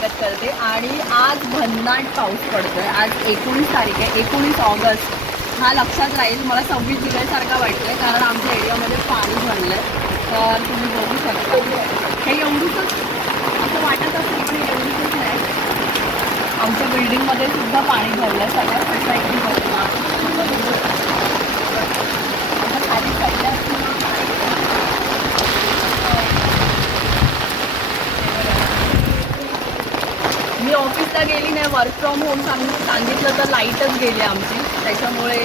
स्वागत करते. आणि आज भन्नाट पाऊस पडतोय. आज एकोणीस तारीख आहे. एकोणीस ऑगस्ट. हा लक्षात राहील. मला सव्वीस जुलैसारखा वाटतंय कारण आमच्या एरियामध्ये पाणी भरलंय. तर तुम्ही बघू शकता. हे एवढूच असं वाटत असेल पण एवढीच नाही. आमच्या बिल्डिंगमध्ये सुद्धा पाणी भरलंय. सगळ्या सोसायटी खाली सगळ्यात मी ऑफिसला गेली नाही वर्क फ्रॉम होम सांग सांगितलं तर लाईटच गेली आमची. त्याच्यामुळे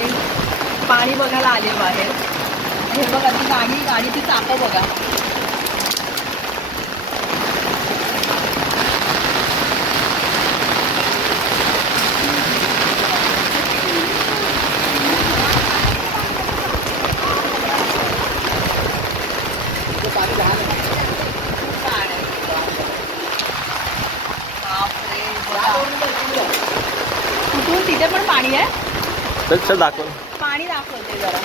पाणी बघायला आले बाहेर हे बघा ती गाडी गाडीची चाकं बघा बापरे, बघा. कुठून तिथे पण पाणी आहे लक्ष दाखव. पाणी दाखवते जरा.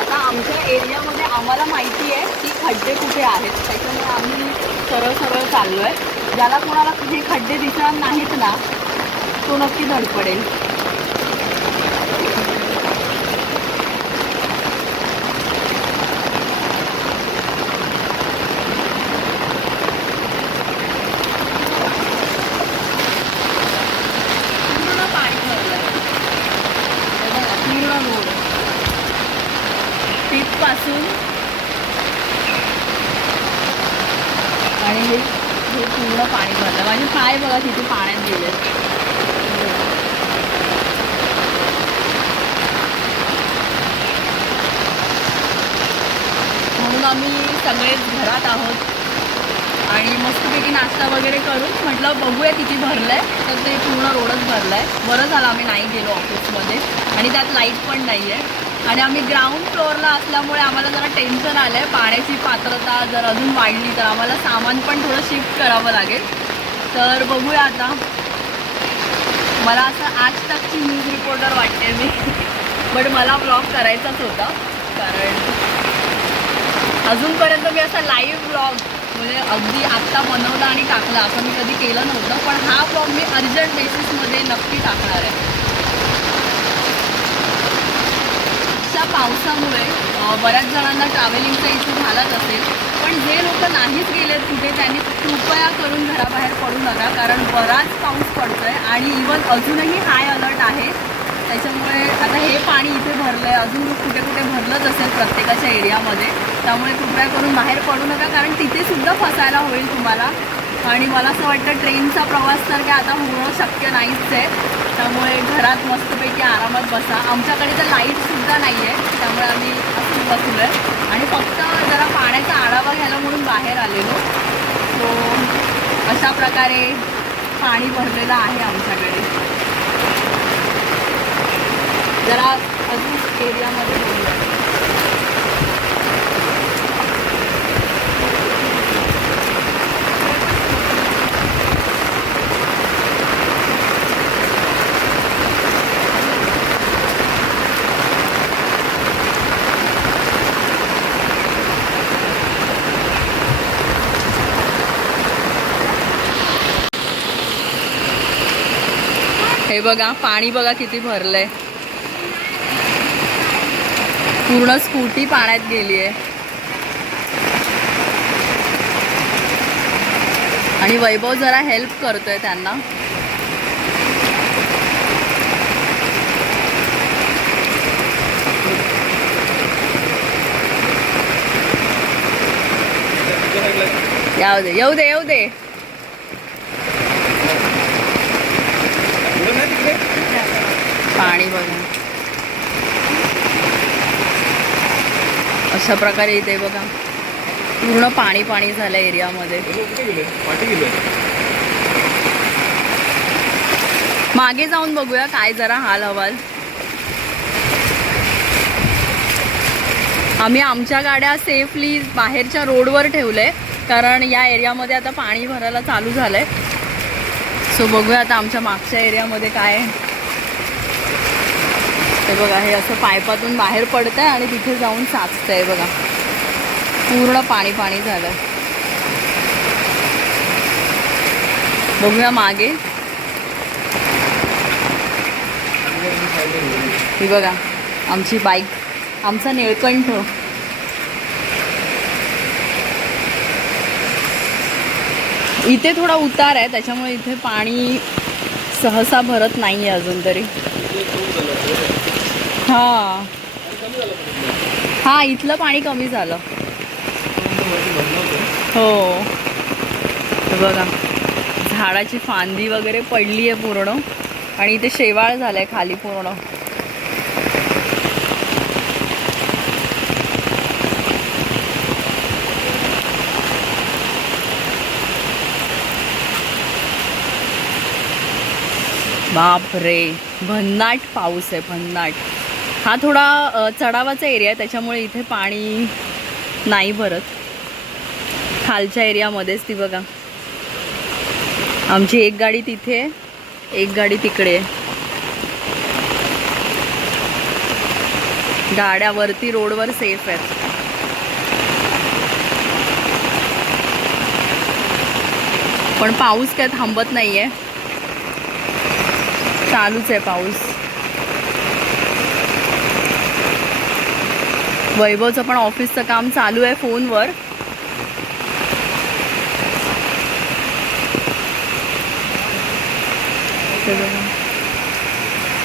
आता आमच्या एरियामध्ये आम्हाला माहिती आहे की खड्डे कुठे आहेत. त्याच्यामुळे आम्ही सरळ सरळ चाललो आहे ज्याला कोणाला हे खड्डे दिसणार नाहीत ना तो नक्की धडपडेल पूर्ण पाणी भरलंय हे बघा, पूर्ण रोड तिथपासून आणि हे हे पूर्ण पाणी भरलं बघा तिथे पाण्यात गेले. म्हणून आम्ही सगळेच घरात आहोत. आणि मस्तपैकी नाश्ता वगैरे करून म्हटलं बघूया किती भरलंय. तर ते पूर्ण रोडच भरलं आहे बरं झालं आम्ही नाही गेलो ऑफिसमध्ये. आणि त्यात लाइट पण नाही आहे आणि आम्ही ग्राउंड फ्लोअरला असल्यामुळे आम्हाला जरा टेन्शन आलं आहे पाण्याची पात्रता जर अजून वाढली तर आम्हाला सामान पण थोडं शिफ्ट करावं लागेल. तर बघूया आता. मला असं आज तकची न्यूज रिपोर्टर वाटते मी. बट मला ब्लॉग करायचाच होता. कारण अजूनपर्यंत मी असा लाईव्ह ब्लॉग म्हणजे अगदी आत्ता बनवला आणि टाकला. असं मी कधी केलं नव्हतं. पण हा ब्लॉग मी अर्जंट बेसिसमध्ये नक्की टाकणार आहे. या पावसामुळे बऱ्याच जणांना ट्रॅव्हलिंगचा इश्यू झालाच असेल. पण जे लोक नाहीच गेलेत कुठे त्यांनी कृपया करून घराबाहेर पडू नका कारण बराच पाऊस पडतो आहे आणि इवन अजूनही हाय अलर्ट आहे. त्याच्यामुळे आता हे पाणी इथे भरलं आहे अजून कुठे कुठे भरलंच असेल प्रत्येकाच्या एरियामध्ये. त्यामुळे कृपया करून बाहेर पडू नका कारण तिथेसुद्धा फसायला होईल तुम्हाला. आणि मला असं वाटतं ट्रेनचा प्रवास तर काय आता होणं शक्य नाहीच आहे. त्यामुळे घरात मस्तपैकी आरामात बसा. आमच्याकडे तर लाईटसुद्धा नाही आहे त्यामुळे आम्ही असं बसलो आहे आणि फक्त जरा पाण्याचा आढावा घ्यायला म्हणून बाहेर आलेलो. सो अशा प्रकारे पाणी भरलेलं आहे आमच्याकडे. जरा अजून एरियामध्ये हे बघा पाणी बघा किती भरलंय. पूर्ण स्कूटी पाण्यात गेली आहे आणि वैभव जरा हेल्प करतोय त्यांना. येऊ दे येऊ दे येऊ दे. पाणी बघा. अशा प्रकारे इथे बघा. पूर्ण पाणी पाणी झालं एरियामध्ये. मागे जाऊन बघूया काय जरा हाल हवाल. आम्ही आमच्या गाड्या सेफली बाहेरच्या रोडवर ठेवलंय कारण या एरियामध्ये आता पाणी भरायला चालू झालंय. सो बघूया आता आमच्या मागच्या एरियामध्ये काय हे बघा हे असं पायपातून बाहेर पडतं आहे आणि तिथे जाऊन साचतं आहे बघा. पूर्ण पाणी पाणी झालं. बघूया मागे. ही बघा आमची बाईक आमचा निळकंठ. इथे थोडा उतार आहे त्याच्यामुळे इथे पाणी सहसा भरत नाही आहे अजून तरी. हां. हां इथलं पाणी कमी झालं. हो. बघा. झाडाची फांदी वगैरे पडली आहे पूर्ण. आणि इथे शेवाळ झालंय खाली पूर्ण. बाप रे भन्नाट पाऊस आहे भन्नाट. हा थोडा चढावाचा एरिया आहे त्याच्यामुळे इथे पाणी नाही भरत. खालच्या एरियामध्येच ती बघा. आमची एक गाडी तिथे एक गाडी तिकडे. गाड्यावरती रोडवर सेफ आहेत. पण पाऊस काय थांबत नाहीये. चालूच आहे पाऊस. वैभवचं पण ऑफिसचं काम चालू आहे फोनवर.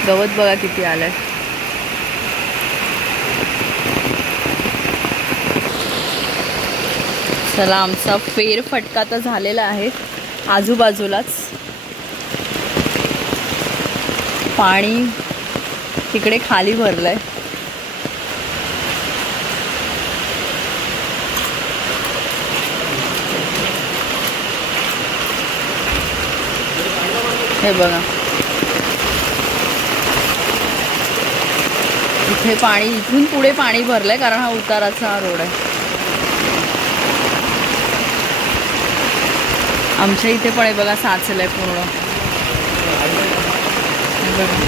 गवत बघा किती आलंय. चला आमचा फेरफटका तर झालेला आहे. आजूबाजूलाच. पाणी तिकडे खाली भरलंय. हे बघा. इथे पाणी इथून पुढे पाणी भरलंय कारण हा उताराचा रोड आहे. आमच्या इथे पण आहे बघा साचलंय पूर्ण. हे बघा.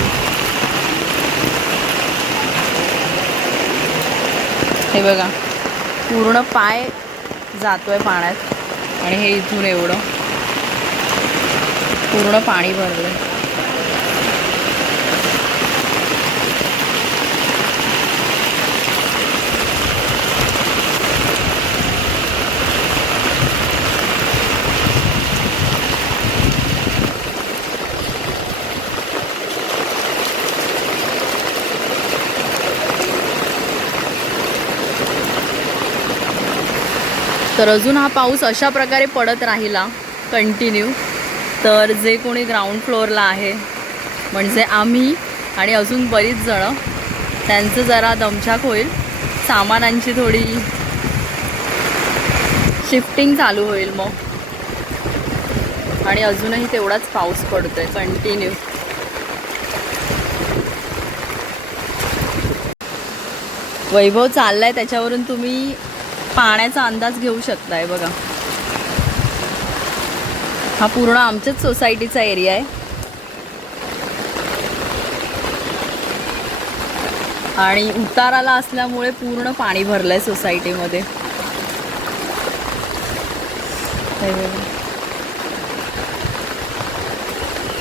हे बघा. पूर्ण पाय जातोय पाण्यात. आणि हे इथून एवढं. पूर्ण पाणी भरलंय. तर अजून हा पाऊस अशा प्रकारे पडत राहिला कंटिन्यू तर जे कोणी ग्राउंड फ्लोअरला आहे म्हणजे आम्ही आणि अजून बरीच जणं त्यांचं जरा दमछाक होईल. सामानांची थोडी शिफ्टिंग चालू होईल मग. आणि अजूनही तेवढाच पाऊस पडतोय कंटिन्यू वैभव चाललाय त्याच्यावरून तुम्ही पाण्याचा अंदाज घेऊ शकताय बघा. हा पूर्ण आमच्याच सोसायटीचा एरिया आहे. आणि उताराला असल्यामुळे पूर्ण पाणी भरलं आहे सोसायटीमध्ये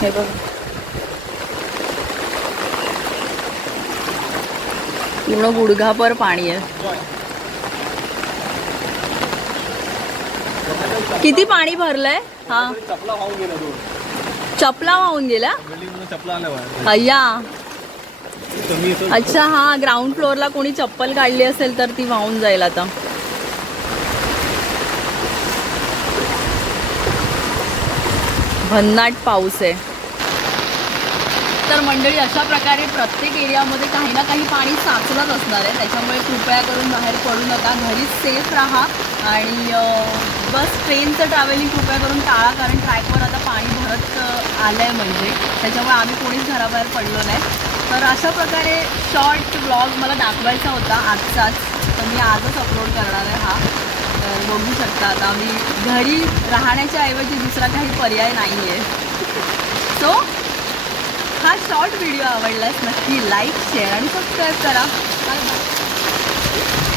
हे बघ. पूर्ण गुडघाभर पाणी आहे. किती पाणी भरलंय? हा. चपला वाहून गेला? दोन चपला वाहून गेला बिल्डिंग चपला आल्या बाहेर अय्या. कमी येतो अच्छा हा ग्राउंड फ्लोअरला कोणी चप्पल काढली असेल तर ती वाहून जाईल आता. भन्नाट पाऊस आहे. तर मंडळी अशा प्रकारे प्रत्येक एरियामध्ये काही ना काही पाणी साचलंच असणार आहे. त्याच्यामुळे कृपया करून बाहेर पडू नका. घरीच सेफ राहा. आणि बस ट्रेनचं ट्रॅव्हलिंग कृपया करून टाळा कारण ट्रॅकवर आता पाणी भरत आलं आहे म्हणजे. त्याच्यामुळे आम्ही कोणीच घराबाहेर पडलो नाही. तर अशा प्रकारे शॉर्ट ब्लॉग मला दाखवायचा होता आजचाच तर मी आजच अपलोड करणार आहे हा. तर बघू शकता आता आम्ही घरी राहण्याच्या ऐवजी दुसरा काही पर्याय नाही आहे सो हा शॉर्ट व्हिडिओ आवडलाच नक्की लाईक शेअर आणि सबस्क्राईब करा. Bye bye